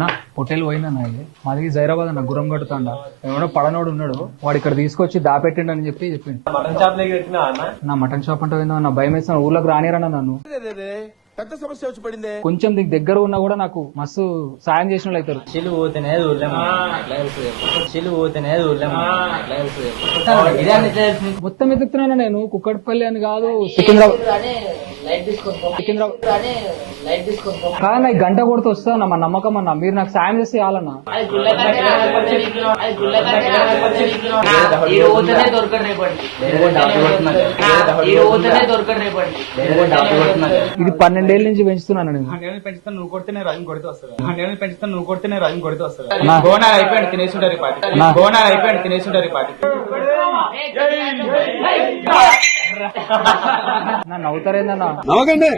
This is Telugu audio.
నా హోటల్ పోయిందన్న ఇది మాది జైరాబాద్ అన్న గురం కడుతాండ ఎవడో పడనోడు ఉన్నాడు వాడు ఇక్కడ తీసుకొచ్చి దాపెట్టిండని చెప్పిండు. మటన్ షాప్ నా మటన్ షాప్ అంటే ఏందో నా భయం వేసిన ఊర్లోకి రానిరన్నా నన్ను. పెద్ద సమస్య వచ్చి పడింది. కొంచెం నీకు దగ్గర ఉన్నా కూడా నాకు మస్తు సాయం చేసిన వాళ్ళు అవుతారు. మొత్తం ఎదుగుతున్నాను నేను కుక్కడపల్లి అని కాదు సికింద్రాబాద్ కాదు నాకు గంట కొడుతూ వస్తాను మా నమ్మకం అన్న మీరు నాకు సాయం చేస్తే చాలన్నా. ఇది 12 ఏళ్ళ నుంచి పెంచుతున్నాను నేను. పెంచుతాను నువ్వు కొడితేనే రాజు కొడితే వస్తుంది. పెంచుతాను నువ్వు కొడితేనే రాజు కొడితే వస్తుంది. బోనాలు అయిపోయాడు తినేసుంటారు పాటి. బోనాలు అయిపోయాడు తినేసుంటారు పాటి. నన్ను అవుతారేందన్నా నవ్వకండి.